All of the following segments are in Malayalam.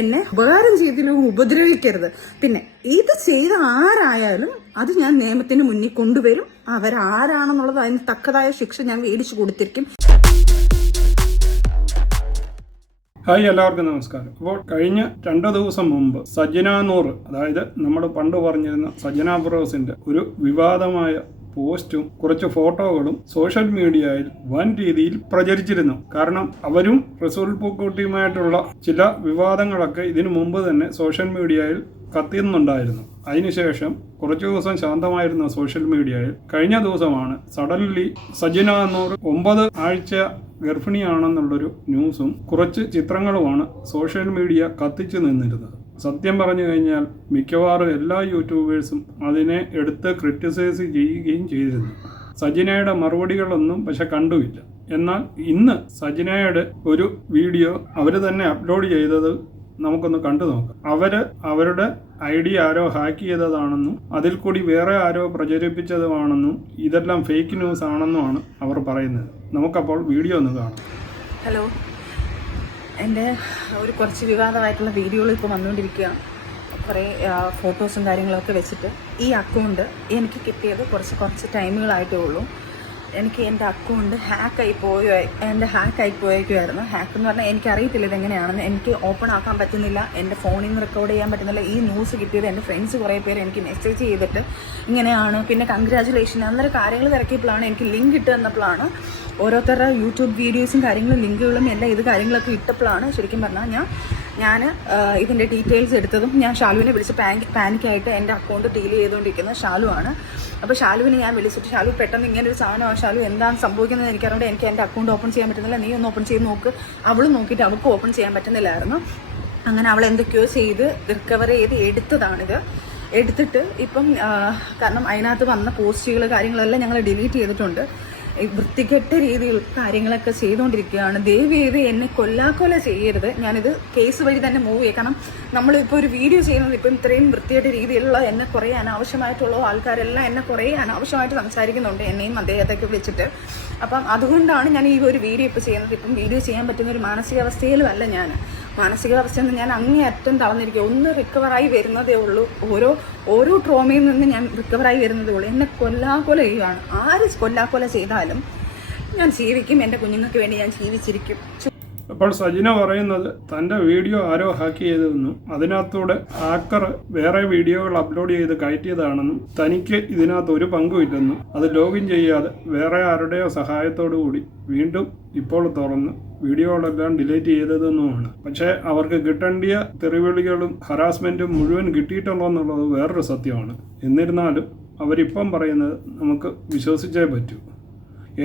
എന്നെ വേറെ രീതിയിലും ഉപദ്രവിക്കരുത്. പിന്നെ ഇത് ചെയ്ത ആരായാലും അത് ഞാൻ നിയമത്തിന് മുന്നിൽ കൊണ്ടുവരും. അവരാരാണെന്നുള്ളത് അതിന് തക്കതായ ശിക്ഷ ഞാൻ മേടിച്ചു കൊടുത്തിരിക്കും. ഹായ്, എല്ലാവർക്കും നമസ്കാരം. അപ്പോൾ കഴിഞ്ഞ 2 ദിവസം മുമ്പ് സജന നൂർ, അതായത് നമ്മൾ പണ്ട് പറഞ്ഞിരുന്ന സജന ബ്രോസിന്റെ ഒരു വിവാദമായ പോസ്റ്റും കുറച്ച് ഫോട്ടോകളും സോഷ്യൽ മീഡിയയിൽ വൻ രീതിയിൽ പ്രചരിച്ചിരുന്നു. കാരണം അവരും റസൂൽ പൂക്കോട്ടിയുമായിട്ടുള്ള ചില വിവാദങ്ങളൊക്കെ ഇതിനു മുമ്പ് തന്നെ സോഷ്യൽ മീഡിയയിൽ കത്തിയുന്നുണ്ടായിരുന്നു. അതിനുശേഷം കുറച്ചു ദിവസം ശാന്തമായിരുന്ന സോഷ്യൽ മീഡിയയിൽ കഴിഞ്ഞ ദിവസമാണ് സഡൻലി സജന നൂർ 9 ആഴ്ച ഗർഭിണിയാണെന്നുള്ളൊരു ന്യൂസും കുറച്ച് ചിത്രങ്ങളുമാണ് സോഷ്യൽ മീഡിയ കത്തിച്ചു നിന്നിരുന്നത്. സത്യം പറഞ്ഞു കഴിഞ്ഞാൽ മിക്കവാറും എല്ലാ യൂട്യൂബേഴ്സും അതിനെ എടുത്ത് ക്രിറ്റിസൈസ് ചെയ്യുകയും ചെയ്തിരുന്നു. സജനയുടെ മറുപടികളൊന്നും പക്ഷെ കണ്ടുമില്ല. എന്നാൽ ഇന്ന് സജനയുടെ ഒരു വീഡിയോ അവർ തന്നെ അപ്ലോഡ് ചെയ്തത് നമുക്കൊന്ന് കണ്ടു നോക്കാം. അവരുടെ ഐഡി ആരോ ഹാക്ക് ചെയ്തതാണെന്നും അതിൽ കൂടി വേറെ ആരോ പ്രചരിപ്പിച്ചതുമാണെന്നും ഇതെല്ലാം ഫേക്ക് ന്യൂസ് ആണെന്നുമാണ് അവർ പറയുന്നത്. നമുക്കപ്പോൾ വീഡിയോ ഒന്ന് കാണാം. ഹലോ, എൻ്റെ ഒരു കുറച്ച് വിവാദമായിട്ടുള്ള വീഡിയോകൾ ഇപ്പോൾ വന്നുകൊണ്ടിരിക്കുകയാണ്. കുറേ ഫോട്ടോസും കാര്യങ്ങളൊക്കെ വെച്ചിട്ട് ഈ അക്കൗണ്ട് എനിക്ക് കിട്ടിയത് കുറച്ച് ടൈമുകളായിട്ടേ ഉള്ളൂ. എനിക്ക് എൻ്റെ അക്കൗണ്ട് ഹാക്കായി പോയേക്കുമായിരുന്നു. ഹാക്ക് എന്ന് പറഞ്ഞാൽ എനിക്കറിയത്തില്ല ഇതെങ്ങനെയാണെന്ന്. എനിക്ക് ഓപ്പൺ ആക്കാൻ പറ്റുന്നില്ല, എൻ്റെ ഫോണിൽ നിന്ന് റെക്കോർഡ് ചെയ്യാൻ പറ്റുന്നില്ല. ഈ ന്യൂസ് കിട്ടിയത് എൻ്റെ ഫ്രണ്ട്സ് കുറേ പേര് എനിക്ക് മെസ്സേജ് ചെയ്തിട്ട് ഇങ്ങനെയാണ്, പിന്നെ കൺഗ്രാജുലേഷൻ അന്നേരം കാര്യങ്ങൾ തിരക്കിയപ്പോഴാണ് എനിക്ക് ലിങ്ക് ഇട്ട് തന്നപ്പോഴാണ് ഓരോരുത്തരുടെ യൂട്യൂബ് വീഡിയോസും കാര്യങ്ങളും ലിങ്കുകളും എല്ലാം ഇത് കാര്യങ്ങളൊക്കെ ഇട്ടപ്പോഴാണ് ശരിക്കും പറഞ്ഞാൽ ഞാൻ ഇതിൻ്റെ ഡീറ്റെയിൽസ് എടുത്തതും. ഞാൻ ഷാലുവിനെ വിളിച്ച് പാനിക്കായിട്ട് എൻ്റെ അക്കൗണ്ട് ഡീൽ ചെയ്തുകൊണ്ടിരിക്കുന്നത് ഷാലുവാണ്. അപ്പോൾ ഷാലുവിനെ ഞാൻ വിളിച്ചിട്ട്, ഷാലു പെട്ടെന്ന് ഇങ്ങനെ ഒരു സാധനമാണ് ഷാലു, എന്താണ് സംഭവിക്കുന്നത് എനിക്കറിയാണ്ട്, എനിക്ക് എൻ്റെ അക്കൗണ്ട് ഓപ്പൺ ചെയ്യാൻ പറ്റുന്നില്ല, നീ ഒന്ന് ഓപ്പൺ ചെയ്ത് നോക്ക്. അവളും നോക്കിയിട്ട് അവൾക്ക് ഓപ്പൺ ചെയ്യാൻ പറ്റുന്നില്ലായിരുന്നു. അങ്ങനെ അവൾ എന്തൊക്കെയോ ചെയ്ത് റിക്കവർ ചെയ്ത് എടുത്തതാണിത്. എടുത്തിട്ട് ഇപ്പം കാരണം അതിനകത്ത് വന്ന പോസ്റ്റുകൾ കാര്യങ്ങളെല്ലാം ഞങ്ങൾ ഡിലീറ്റ് ചെയ്തിട്ടുണ്ട്. വൃത്തികെട്ട രീതിയിൽ കാര്യങ്ങളൊക്കെ ചെയ്തുകൊണ്ടിരിക്കുകയാണ്. ദയവ് ചെയ്ത് എന്നെ കൊല്ലാക്കൊല ചെയ്യരുത്. ഞാനിത് കേസ് വഴി തന്നെ മൂവ് ചെയ്യും. കാരണം നമ്മളിപ്പോൾ ഒരു വീഡിയോ ചെയ്യുന്നത് ഇപ്പം ഇത്രയും വൃത്തികെട്ട രീതിയിലുള്ള എന്നെ കുറേ അനാവശ്യമായിട്ടുള്ള ആൾക്കാരെല്ലാം എന്നെ കുറേ അനാവശ്യമായിട്ട് സംസാരിക്കുന്നുണ്ട്, എന്നെയും അദ്ദേഹത്തെയൊക്കെ വിളിച്ചിട്ട്. അപ്പം അതുകൊണ്ടാണ് ഞാൻ ഈ ഒരു വീഡിയോ ഇപ്പോൾ ചെയ്യുന്നത്. ഇപ്പം വീഡിയോ ചെയ്യാൻ പറ്റുന്ന ഒരു മാനസികാവസ്ഥയിലുമല്ല ഞാൻ. മാനസികാവസ്ഥയിൽ നിന്ന് ഞാൻ അങ്ങേയറ്റം തളർന്നിരിക്കുക. ഒന്ന് റിക്കവറായി വരുന്നതേ ഉള്ളൂ. ഓരോ ട്രോമയിൽ നിന്ന് ഞാൻ റിക്കവറായി വരുന്നതേ ഉള്ളൂ. എന്നെ കൊല്ലാക്കൊല ചെയ്യുകയാണ്. ആര് കൊല്ലാക്കൊല ചെയ്താലും ഞാൻ ജീവിക്കും. എൻ്റെ കുഞ്ഞുങ്ങൾക്ക് വേണ്ടി ഞാൻ ജീവിച്ചിരിക്കും. അപ്പോൾ സജന പറയുന്നത് തൻ്റെ വീഡിയോ ആരോ ഹാക്ക് ചെയ്തതെന്നും അതിനകത്തൂടെ ഹാക്കർ വേറെ വീഡിയോകൾ അപ്ലോഡ് ചെയ്ത് കയറ്റിയതാണെന്നും തനിക്ക് ഇതിനകത്ത് ഒരു പങ്കുമില്ലെന്നും അത് ലോഗിൻ ചെയ്യാതെ വേറെ ആരുടെയോ സഹായത്തോടു കൂടി വീണ്ടും ഇപ്പോൾ തുറന്ന് വീഡിയോകളെല്ലാം ഡിലീറ്റ് ചെയ്തതെന്നുമാണ്. പക്ഷേ അവർക്ക് കിട്ടേണ്ടിയ തെറിവിളികളും ഹറാസ്മെൻറ്റും മുഴുവൻ കിട്ടിയിട്ടുണ്ടോ എന്നുള്ളത് വേറൊരു സത്യമാണ്. എന്നിരുന്നാലും അവരിപ്പം പറയുന്നത് നമുക്ക് വിശ്വസിച്ചേ പറ്റൂ.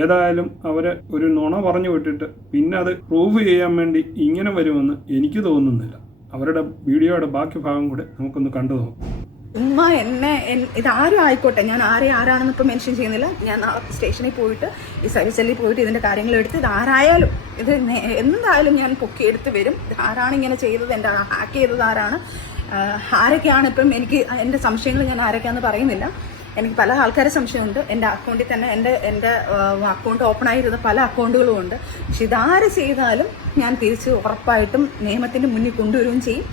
ഏതായാലും അവരെ ഒരു നുണ പറഞ്ഞു വിട്ടിട്ട് പിന്നെ അത് പ്രൂവ് ചെയ്യാൻ വേണ്ടി ഇങ്ങനെ വരുമെന്ന് എനിക്ക് തോന്നുന്നില്ല. അവരുടെ വീഡിയോയുടെ ബാക്കി ഭാഗം കൂടെ നമുക്കൊന്ന് കണ്ടു നോക്കാം. ഇതാരും ആയിക്കോട്ടെ, ഞാൻ ആരാണെന്ന് ഇപ്പം മെൻഷൻ ചെയ്യുന്നില്ല. ഞാൻ നാളെ സ്റ്റേഷനിൽ പോയിട്ട് ഈ സർവീസ് സെല്ലിൽ പോയിട്ട് ഇതിൻ്റെ കാര്യങ്ങൾ എടുത്ത് ഇതാരായാലും ഇത് എന്തായാലും ഞാൻ പൊക്കിയെടുത്ത് വരും. ആരാണ് ഇങ്ങനെ ചെയ്തത്, എൻ്റെ ഹാക്ക് ചെയ്തത് ആരാണ്, ആരൊക്കെയാണ് ഇപ്പം എനിക്ക് എൻ്റെ സംശയങ്ങൾ ഞാൻ ആരൊക്കെയാണെന്ന് പറയുന്നില്ല. എനിക്ക് പല ആൾക്കാരെ സംശയമുണ്ട്. എൻ്റെ അക്കൗണ്ടിൽ തന്നെ എൻ്റെ അക്കൗണ്ട് ഓപ്പൺ ആയിരുന്ന പല അക്കൗണ്ടുകളും ഉണ്ട്. പക്ഷെ ഇതാര് ചെയ്താലും ഞാൻ തിരിച്ച് ഉറപ്പായിട്ടും നിയമത്തിൻ്റെ മുന്നിൽ കൊണ്ടുവരികയും ചെയ്യും.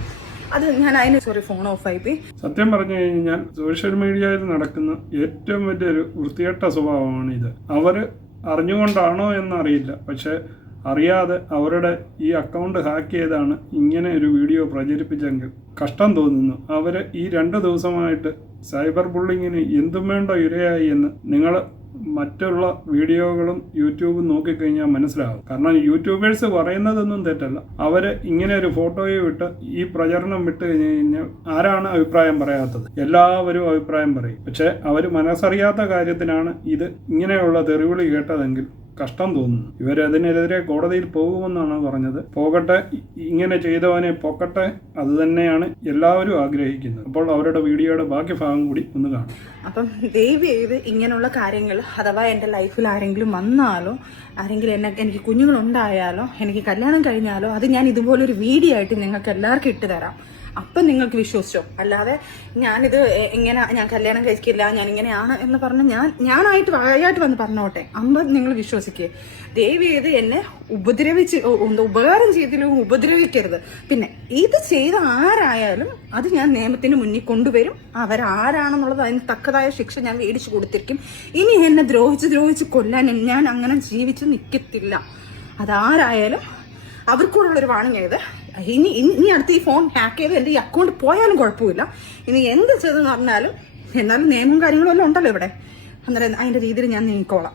അത് ഞാൻ ഫോൺ ഓഫ് ആയിപ്പോയി. സത്യം പറഞ്ഞു കഴിഞ്ഞാൽ സോഷ്യൽ മീഡിയയിൽ നടക്കുന്ന ഏറ്റവും വലിയൊരു വൃത്തികെട്ട സ്വഭാവമാണ് ഇത്. അവർ അറിഞ്ഞുകൊണ്ടാണോ എന്നറിയില്ല, പക്ഷെ അറിയാതെ അവരുടെ ഈ അക്കൗണ്ട് ഹാക്ക് ചെയ്താണ് ഇങ്ങനെ ഒരു വീഡിയോ പ്രചരിപ്പിച്ചെങ്കിൽ കഷ്ടം തോന്നുന്നു. അവർ ഈ 2 ദിവസമായിട്ട് സൈബർ ബുള്ളിങ്ങിന് എന്തും വേണ്ട ഇരയായി എന്ന് നിങ്ങൾ മറ്റുള്ള വീഡിയോകളും യൂട്യൂബും നോക്കിക്കഴിഞ്ഞാൽ മനസ്സിലാവും. കാരണം യൂട്യൂബേഴ്സ് പറയുന്നതൊന്നും തെറ്റല്ല. അവർ ഇങ്ങനെ ഒരു ഫോട്ടോയെ വിട്ട് ഈ പ്രചരണം വിട്ട് കഴിഞ്ഞ് കഴിഞ്ഞാൽ ആരാണ് അഭിപ്രായം പറയാത്തത്? എല്ലാവരും അഭിപ്രായം പറയും. പക്ഷെ അവർ മനസ്സറിയാത്ത കാര്യത്തിനാണ് ഇത് ഇങ്ങനെയുള്ള തെറിവിളി കേട്ടതെങ്കിൽ കഷ്ടം തോന്നുന്നു. ഇവരതിനെതിരെ കോടതിയിൽ പോകുമെന്നാണ് പറഞ്ഞത്. പോകട്ടെ, ഇങ്ങനെ ചെയ്തവനെ പൊക്കട്ടെ, അത് തന്നെയാണ് എല്ലാവരും ആഗ്രഹിക്കുന്നത്. അപ്പോൾ അവരുടെ വീഡിയോയുടെ ബാക്കി ഭാഗം കൂടി ഒന്ന് കാണാം. അപ്പം ദയവ് ചെയ്ത് ഇങ്ങനെയുള്ള കാര്യങ്ങൾ അഥവാ എൻ്റെ ലൈഫിൽ ആരെങ്കിലും വന്നാലോ, ആരെങ്കിലും എനിക്ക് കുഞ്ഞുങ്ങളുണ്ടായാലോ, എനിക്ക് കല്യാണം കഴിഞ്ഞാലോ, അത് ഞാൻ ഇതുപോലൊരു വീഡിയോ ആയിട്ട് നിങ്ങൾക്ക് എല്ലാവർക്കും ഇട്ട് തരാം. അപ്പം നിങ്ങൾക്ക് വിശ്വസിച്ചോ? അല്ലാതെ ഞാനിത് ഇങ്ങനെ ഞാൻ കല്യാണം കഴിക്കില്ല, ഞാൻ ഇങ്ങനെയാണ് എന്ന് പറഞ്ഞ് ഞാനായിട്ട് വായായിട്ട് വന്ന് പറഞ്ഞോട്ടെ, നിങ്ങൾ വിശ്വസിക്കുക. ദയവ് ചെയ്ത് എന്നെ ഉപകാരം ചെയ്തില്ലെങ്കിൽ ഉപദ്രവിക്കരുത്. പിന്നെ ഇത് ചെയ്ത ആരായാലും അത് ഞാൻ നിയമത്തിന് മുന്നിൽ കൊണ്ടുവരും. അവരാരാണെന്നുള്ളത് അതിന് തക്കതായ ശിക്ഷ ഞാൻ മേടിച്ചു കൊടുത്തിരിക്കും. ഇനി എന്നെ ദ്രോഹിച്ച് കൊല്ലാൻ ഞാൻ അങ്ങനെ ജീവിച്ച് നിൽക്കത്തില്ല. അതാരായാലും അവർക്കൂടുള്ളൊരു വാണിംഗ് ചെയ്ത് ഇനി അടുത്ത് ഈ ഫോൺ ഹാക്ക് ചെയ്ത് എൻ്റെ ഈ അക്കൗണ്ട് പോയാലും കുഴപ്പമില്ല. ഇനി എന്ത് ചെയ്തെന്ന് പറഞ്ഞാലും എന്നാലും നിയമവും കാര്യങ്ങളും എല്ലാം ഉണ്ടല്ലോ ഇവിടെ. അന്നേരം അതിൻ്റെ രീതിയിൽ ഞാൻ നീക്കോളാം.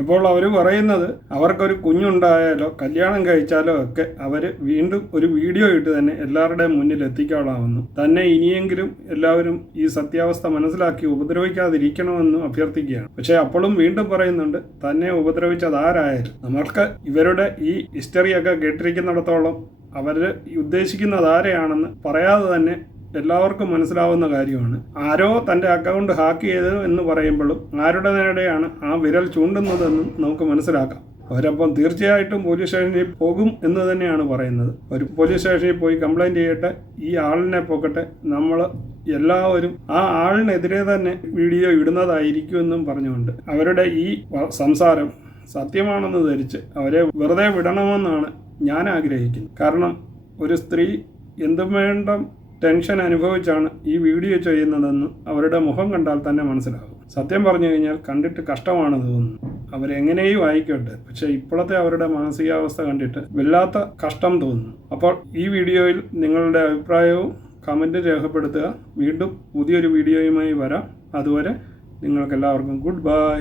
അപ്പോൾ അവർ പറയുന്നത് അവർക്കൊരു കുഞ്ഞുണ്ടായാലോ കല്യാണം കഴിച്ചാലോ ഒക്കെ അവർ വീണ്ടും ഒരു വീഡിയോ ഇട്ട് തന്നെ എല്ലാവരുടെയും മുന്നിൽ എത്തിക്കാവുന്നു. തന്നെ ഇനിയെങ്കിലും എല്ലാവരും ഈ സത്യാവസ്ഥ മനസ്സിലാക്കി ഉപദ്രവിക്കാതിരിക്കണമെന്ന് അഭ്യർത്ഥിക്കുകയാണ്. പക്ഷേ അപ്പോഴും വീണ്ടും പറയുന്നുണ്ട് തന്നെ ഉപദ്രവിച്ചത് ആരായാലും നമ്മൾക്ക് ഇവരുടെ ഈ ഹിസ്റ്ററിയൊക്കെ കേട്ടിരിക്കുന്നിടത്തോളം അവർ ഉദ്ദേശിക്കുന്നത് ആരെയാണെന്ന് പറയാതെ തന്നെ എല്ലാവർക്കും മനസ്സിലാവുന്ന കാര്യമാണ്. ആരോ തൻ്റെ അക്കൗണ്ട് ഹാക്ക് ചെയ്തു എന്ന് പറയുമ്പോഴും ആരുടെ നേരെയാണ് ആ വിരൽ ചൂണ്ടുന്നതെന്നും നമുക്ക് മനസ്സിലാക്കാം. അവരപ്പം തീർച്ചയായിട്ടും പോലീസ് സ്റ്റേഷനിൽ പോകും എന്ന് തന്നെയാണ് പറയുന്നത്. ഒരു പോലീസ് സ്റ്റേഷനിൽ പോയി കംപ്ലൈൻറ്റ് ചെയ്യട്ടെ, ഈ ആളിനെ പോക്കട്ടെ, നമ്മൾ എല്ലാവരും ആ ആളിനെതിരെ തന്നെ വീഡിയോ ഇടുന്നതായിരിക്കുമെന്നും പറഞ്ഞുകൊണ്ട് അവരുടെ ഈ സംസാരം സത്യമാണെന്ന് ധരിച്ച് അവരെ വെറുതെ വിടണമെന്നാണ് ഞാൻ ആഗ്രഹിക്കുന്നത്. കാരണം ഒരു സ്ത്രീ എന്തും വേണ്ട ടെൻഷൻ അനുഭവിച്ചാണ് ഈ വീഡിയോ ചെയ്യുന്നതെന്ന് അവരുടെ മുഖം കണ്ടാൽ തന്നെ മനസ്സിലാകും. സത്യം പറഞ്ഞു കഴിഞ്ഞാൽ കണ്ടിട്ട് കഷ്ടമാണ് തോന്നുന്നു. അവരെങ്ങനെയും ആയിക്കോട്ടെ, പക്ഷേ ഇപ്പോഴത്തെ അവരുടെ മാനസികാവസ്ഥ കണ്ടിട്ട് വല്ലാത്ത കഷ്ടം തോന്നുന്നു. അപ്പോൾ ഈ വീഡിയോയിൽ നിങ്ങളുടെ അഭിപ്രായവും കമൻറ്റ് രേഖപ്പെടുത്തുക. വീണ്ടും പുതിയൊരു വീഡിയോയുമായി വരാം. അതുവരെ നിങ്ങൾക്കെല്ലാവർക്കും ഗുഡ് ബൈ.